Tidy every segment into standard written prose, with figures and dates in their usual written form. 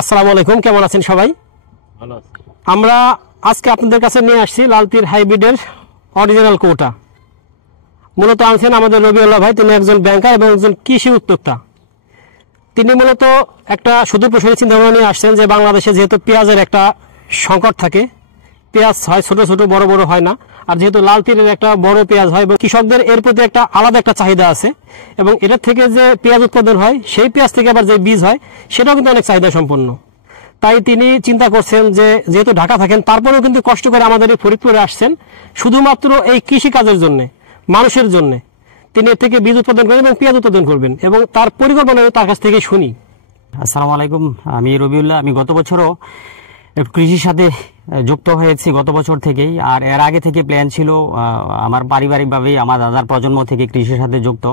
আসসালামু আলাইকুম, কেমন আছেন সবাই? ভালো আছি। আমরা আজকে আপনাদের কাছে নিয়ে আসছি লালতির হাইব্রিডের অরিজিনাল কোটা। মূলত আনছেন আমাদের রবিউল্লাহ ভাই। তিনি একজন ব্যাংকার এবং একজন কৃষি উদ্যোক্তা। তিনি মূলত একটা সুদূর প্রসারী চিন্তাভাবনা নিয়ে আসছেন যে বাংলাদেশে যেহেতু পেঁয়াজের একটা সংকট থাকে, পেঁয়াজ হয় ছোট ছোট, বড় বড় হয় না, আর যেহেতু লাল তীরের একটা বড় পেঁয়াজ হয় এবং কৃষকদের এর প্রতি একটা আলাদা একটা চাহিদা আছে, এবং এটার থেকে যে পেঁয়াজ উৎপাদন হয় সেই পেঁয়াজ থেকে আবার যে বীজ হয় সেটাও কিন্তু অনেক চাহিদা সম্পন্ন। তাই তিনি চিন্তা করছেন যে যেহেতু ঢাকা থাকেন তারপরেও কিন্তু কষ্ট করে আমাদের এই ফরিদপুরে আসছেন শুধুমাত্র এই কৃষিকাজের জন্য, মানুষের জন্য। তিনি এর থেকে বীজ উৎপাদন করবেন এবং পেঁয়াজ উৎপাদন করবেন, এবং তার পরিকল্পনা তার কাছ থেকে শুনি। আসসালামু আলাইকুম, আমি রবিউল্লাহ। আমি গত বছরও কৃষির সাথে যুক্ত হয়েছি গত বছর থেকেই, আর এর আগে থেকে প্ল্যান ছিল আমার পারিবারিকভাবেই আমার দাদার প্রজন্ম থেকে কৃষির সাথে যুক্ত।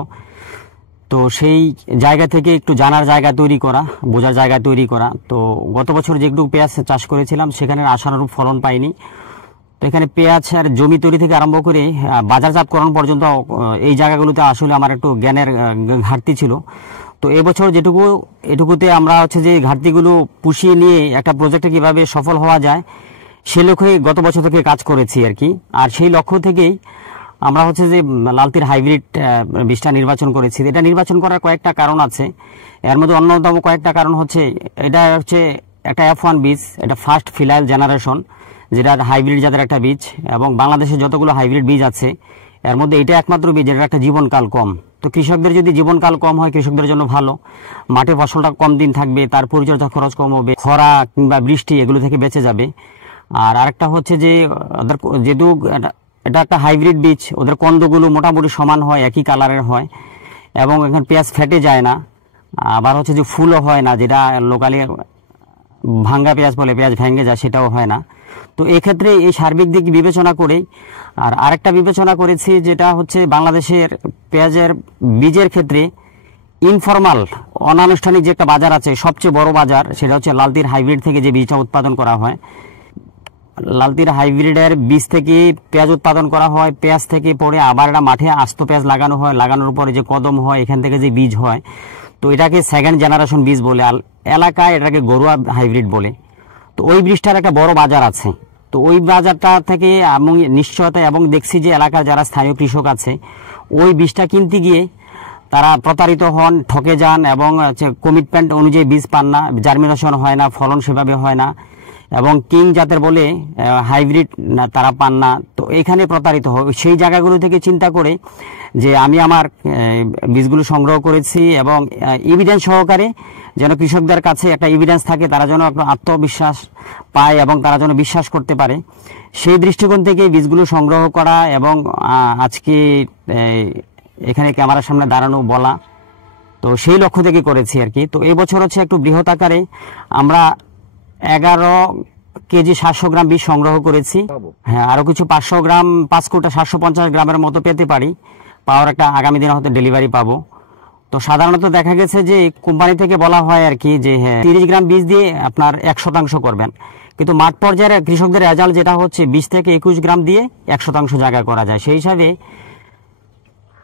তো সেই জায়গা থেকে একটু জানার জায়গা তৈরি করা, বোঝার জায়গা তৈরি করা। তো গত বছর যেটুকু পেঁয়াজ চাষ করেছিলাম সেখানে আশানুরূপ ফলন পাইনি। তো এখানে পেঁয়াজ আর জমি তৈরি থেকে আরম্ভ করে বাজারজাতকরণ পর্যন্ত এই জায়গাগুলোতে আসলে আমার একটু জ্ঞানের ঘাটতি ছিল। তো এবছর এটুকুতে আমরা যে ঘাটতিগুলো পুষিয়ে নিয়ে একটা প্রজেক্টে কিভাবে সফল হওয়া যায় সে লক্ষ্যে গত বছর থেকে কাজ করেছি আর কি। আর সেই লক্ষ্য থেকেই আমরা যে লালতির হাইব্রিড বীজটা নির্বাচন করেছি। এটা নির্বাচন করার কয়েকটা কারণ আছে। এর মধ্যে অন্যতম কয়েকটা কারণ এটা একটা F1 বীজ, এটা ফার্স্ট ফিলাইল জেনারেশন, যেটা হাইব্রিড জাতের একটা বীজ। এবং বাংলাদেশে যতগুলো হাইব্রিড বীজ আছে এর মধ্যে এটা একমাত্র বীজ যেটার একটা জীবনকাল কম। তো কৃষকদের যদি জীবনকাল কম হয় কৃষকদের জন্য ভালো, মাঠে ফসলটা কম দিন থাকবে, তার পরিচর্যা খরচ কম হবে, খরা কিংবা বৃষ্টি এগুলো থেকে বেঁচে যাবে। আর আরেকটা যে যেহেতু এটা একটা হাইব্রিড বীজ, ওদের কন্দগুলো মোটামুটি সমান হয়, একই কালারের হয়, এবং এখানে পেঁয়াজ ফেটে যায় না। আবার যে ফুলও হয় না, যেটা লোকালি ভাঙ্গা পেঁয়াজ বলে, পেঁয়াজ ভেঙে যায়, সেটাও হয় না। তো এক্ষেত্রে এই সার্বিক দিক বিবেচনা করে আর আরেকটা বিবেচনা করেছি, যেটা বাংলাদেশের পেঁয়াজের বীজের ক্ষেত্রে ইনফরমাল অনানুষ্ঠানিক যে একটা বাজার আছে, সবচেয়ে বড় বাজার, সেটা লালতির হাইব্রিড থেকে যে বীজটা উৎপাদন করা হয়। লালতির হাইব্রিডের বীজ থেকে পেঁয়াজ উৎপাদন করা হয়, পেঁয়াজ থেকে পরে আবার এটা মাঠে আস্ত পেঁয়াজ লাগানো হয়, লাগানোর পরে যে কদম হয়, এখান থেকে যে বীজ হয়, তো এটাকে সেকেন্ড জেনারেশন বীজ বলে, এলাকায় এটাকে গরুয়া হাইব্রিড বলে। তো ওই বীজটার একটা বড় বাজার আছে। তো ওই বাজারটা থেকে আমি নিশ্চয়তা এবং দেখছি যে এলাকার যারা স্থানীয় কৃষক আছে ওই বীজটা কিনতে গিয়ে তারা প্রতারিত হন, ঠকে যান, এবং কমিটমেন্ট অনুযায়ী বীজ পান না, জার্মিনেশন হয় না, ফলন সেভাবে হয় না, এবং কিং জাতের বলে হাইব্রিড তারা পান না। তো এখানে প্রতারিত হয়। সেই জায়গাগুলো থেকে চিন্তা করে যে আমি আমার বীজগুলো সংগ্রহ করেছি, এবং এভিডেন্স সহকারে যেন কৃষকদের কাছে একটা এভিডেন্স থাকে, তারা যেন একটা আত্মবিশ্বাস পায় এবং তারা যেন বিশ্বাস করতে পারে, সেই দৃষ্টিকোণ থেকে বীজগুলো সংগ্রহ করা এবং আজকে এখানে ক্যামেরার সামনে দাঁড়ানো বলা, তো সেই লক্ষ্য থেকে করেছি আর কি। তো এই বছর একটু বৃহৎ আকারে আমরা 11 কেজি 700 গ্রাম বীজ সংগ্রহ করেছি। হ্যাঁ, আরো কিছু 500 গ্রাম, 5 কোটা 750 গ্রামের মতো পেতে পারি, পাওয়ার একটা আগামী দিনে হয়তো ডেলিভারি পাবো। তো সাধারণত দেখা গেছে যে কোম্পানি থেকে বলা হয় আর কি যে হ্যাঁ 30 গ্রাম বীজ দিয়ে আপনার 1% করবেন, কিন্তু মাঠ পর্যায়ে কৃষকদের রেজাল্ট যেটা 20 থেকে 21 গ্রাম দিয়ে 1% জায়গা করা যায়। সেই হিসাবে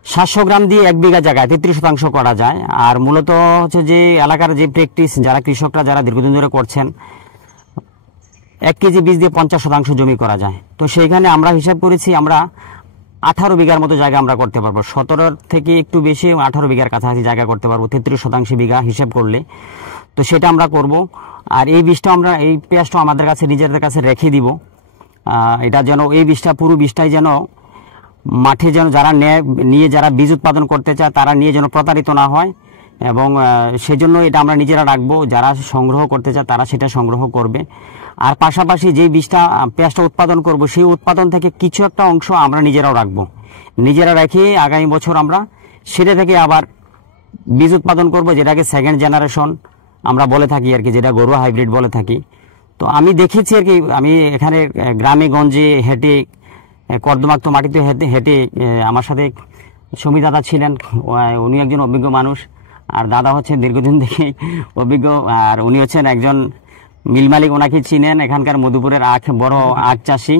700 গ্রাম দিয়ে 1 বিঘা জায়গায় 33% করা যায়। আর মূলত যে এলাকার যে প্র্যাকটিস, যারা কৃষকরা যারা দীর্ঘদিন ধরে করছেন, 1 কেজি বীজ দিয়ে 50% জমি করা যায়। তো সেইখানে আমরা হিসাব করেছি আমরা 18 বিঘার মতো জায়গা আমরা করতে পারবো, 17 থেকে একটু বেশি 18 বিঘার কাছাকাছি জায়গা করতে পারবো 33% বিঘা হিসাব করলে। তো সেটা আমরা করব। আর এই বীজটা এই পেঁয়াজটা আমাদের কাছে নিজেদের কাছে রেখে দিব। এটা যেন এই বীজটা পুরো বীজটাই যেন মাঠে যারা নিয়ে যারা বীজ উৎপাদন করতে চায় তারা নিয়ে যেন প্রতারিত না হয়, এবং সেজন্য এটা আমরা নিজেরা রাখবো। যারা সংগ্রহ করতে চায় তারা সেটা সংগ্রহ করবে। আর পাশাপাশি যে বীজটা পেঁয়াজটা উৎপাদন করব সেই উৎপাদন থেকে কিছু একটা অংশ আমরা নিজেরাও রাখবো। নিজেরা রেখে আগামী বছর আমরা সেটা থেকে আবার বীজ উৎপাদন করব, যেটাকে সেকেন্ড জেনারেশন আমরা বলে থাকি আর কি, যেটা গরুয়া হাইব্রিড বলে থাকি। তো আমি দেখেছি আর কি, আমি এখানে গ্রামে গঞ্জে হেঁটে, কর্দমাক্ত মাটিতে হেঁটে আমার সাথে সমী দাদা ছিলেন, উনি একজন অভিজ্ঞ মানুষ, আর দাদা দীর্ঘদিন থেকে অভিজ্ঞ, আর উনি একজন মিল মালিক, ওনাকে চিনেন, এখানকার মধুপুরের বড় আখ চাষি,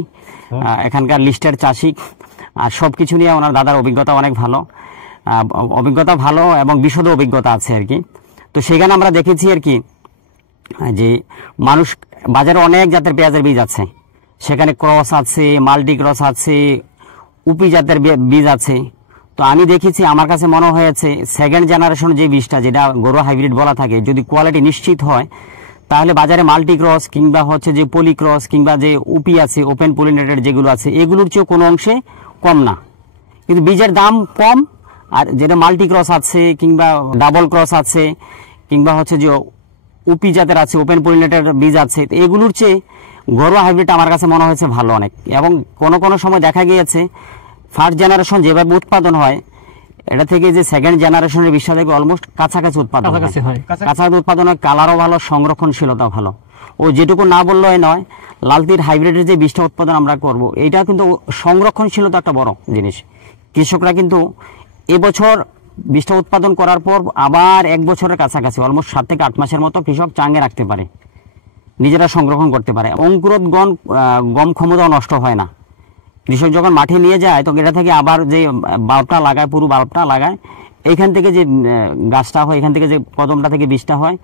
এখানকার লিস্টের চাষি, আর সবকিছু নিয়ে ওনার দাদার অভিজ্ঞতা অনেক ভালো, এবং বিশদ অভিজ্ঞতা আছে আর কি। তো সেখানে আমরা দেখেছি আর কি যে মানুষ বাজারে অনেক জাতের পেঁয়াজের বীজ আছে, সেখানে ক্রস আছে, মাল্টি ক্রস আছে, উপি জাতের বীজ আছে। তো আমি দেখেছি, আমার কাছে মনে হয়েছে সেকেন্ড জেনারেশন যে বীজটা, যেটা গরুয়া হাইব্রিড বলা থাকে, যদি কোয়ালিটি নিশ্চিত হয় তাহলে বাজারে মাল্টি ক্রস কিংবা হচ্ছে যে পলি ক্রস কিংবা যে উপি আছে, ওপেন পলিনেটেড যেগুলো আছে, এগুলোর চেয়েও কোনো অংশে কম না, কিন্তু বীজের দাম কম। আর যেটা মাল্টি ক্রস আছে কিংবা ডাবল ক্রস আছে কিংবা হচ্ছে যে উপি জাতের আছে, ওপেন পলিনেটেড বীজ আছে, এগুলোর চেয়ে ঘরোয়া হাইব্রিড আমার কাছে মনে হয়েছে ভালো অনেক। এবং কোনো সময় দেখা গিয়েছে ফার্স্ট জেনারেশন যেভাবে উৎপাদন হয়, এটা থেকে যে সেকেন্ড জেনারেশনের বীজটা থেকে অলমোস্ট কাছাকাছি উৎপাদন হয়, কাছাকাছি উৎপাদন হয়, কালারও ভালো, সংরক্ষণশীলতা ভালো। ও যেটুকু না বললেই নয়, লালতির হাইব্রিডের যে বীজটা উৎপাদন আমরা করব, এটা কিন্তু সংরক্ষণশীলতা একটা বড় জিনিস। কৃষকরা কিন্তু এবছর বীজটা উৎপাদন করার পর আবার 1 বছরের কাছাকাছি, অলমোস্ট 7 থেকে 8 মাসের মতো কৃষক চাঙ্গে রাখতে পারে, নিজেরা সংরক্ষণ করতে পারে। অঙ্কুরোদ্গম গম ক্ষমতাও নষ্ট হয় না। কৃষক যখন মাঠে নিয়ে যায় তখন এটা থেকে আবার যে বাল্বটা লাগায়, পুরো বাল্বটা লাগায়, এইখান থেকে যে গাছটা হয়, এখান থেকে যে কদমটা থেকে বীজটা হয়,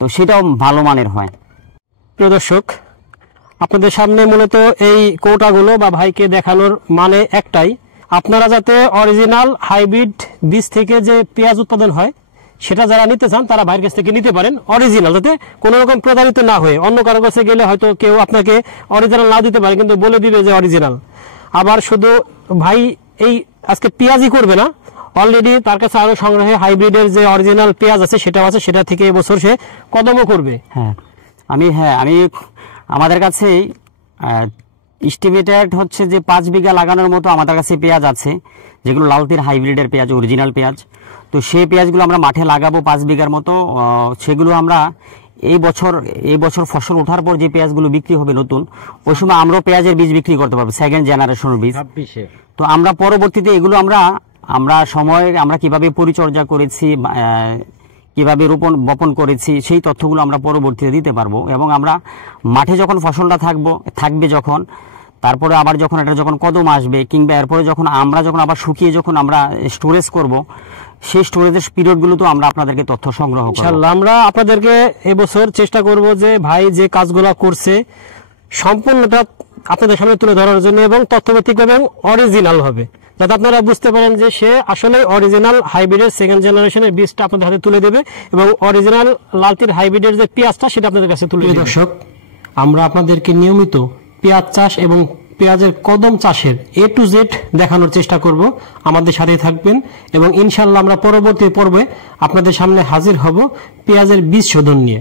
তো সেটাও ভালো মানের হয়। প্রিয় দর্শক, আপনাদের সামনে মূলত এই কৌটাগুলো বা ভাইকে দেখানোর মানে একটাই, আপনারা যাতে অরিজিনাল হাইব্রিড বীজ থেকে যে পেঁয়াজ উৎপাদন হয় সেটা যারা নিতে চান তারা ভাইয়ের কাছ থেকে নিতে পারেন অরিজিনাল, যাতে কোনো রকম প্রতারিত না হয়ে। অন্য কারো কাছে গেলে হয়তো কেউ আপনাকে অরিজিনাল না দিতে পারে, কিন্তু বলে দিবে যে অরিজিনাল। আবার শুধু ভাই এই আজকে পেঁয়াজই করবে না, অলরেডি তার কাছে আরো সংগ্রহে হাইব্রিডের যে অরিজিনাল পেঁয়াজ আছে সেটাও আছে, সেটা থেকে এবছর সে কদমও করবে। আমি আমাদের কাছে এস্টিমেটেড হচ্ছে যে 5 বিঘা লাগানোর মতো আমাদের কাছে পেঁয়াজ আছে, যেগুলো লালতির হাইব্রিডের পেঁয়াজ, অরিজিনাল পেঁয়াজ। তো সেই পেঁয়াজগুলো আমরা মাঠে লাগাবো 5 বিঘার মতো। সেগুলো আমরা এই বছর ফসল ওঠার পর যে পেঁয়াজগুলো বিক্রি হবে নতুন, ওই সময় আমরাও পেঁয়াজের বীজ বিক্রি করতে পারবো, সেকেন্ড জেনারেশনের বীজ। তো আমরা পরবর্তীতে এগুলো আমরা কিভাবে পরিচর্যা করেছি, কিভাবে বপন করেছি, সেই তথ্যগুলো আমরা পরবর্তীতে দিতে পারবো। এবং আমরা মাঠে যখন ফসলটা থাকবে যখন, তারপরে আবার যখন কদম আসবে কিংবা এরপরে যখন আবার শুকিয়ে যখন আমরা স্টোরেজ করব, সেই স্টোরেজের পিরিয়ডগুলো তো আমরা আপনাদেরকে তথ্য সংগ্রহ করব। ইনশাআল্লাহ আমরা আপনাদেরকে এবছর চেষ্টা করব যে ভাই যে কাজগুলো করছে সম্পূর্ণটা আপনাদের সামনে তুলে ধরার জন্য, এবং তথ্যভিত্তিক এবং অরিজিনাল হবে, যাতে আপনারা বুঝতে পারেন যে সে আসলে অরিজিনাল হাইব্রিডের সেকেন্ড জেনারেশনের বীজটা আপনাদের হাতে তুলে দেবে এবং অরিজিনাল লালতির হাইব্রিডের যে পেঁয়াজটা সেটা আপনাদের কাছে তুলে দেবে। দর্শক, আমরা আপনাদেরকে নিয়মিত পেঁয়াজ চাষ এবং পেঁয়াজের কদম চাষের A to Z দেখানোর চেষ্টা করব। আমাদের সাথে থাকবেন এবং ইনশাআল্লাহ আমরা পরবর্তী পর্বে আপনাদের সামনে হাজির হব পেঁয়াজের বীজ শোধন নিয়ে।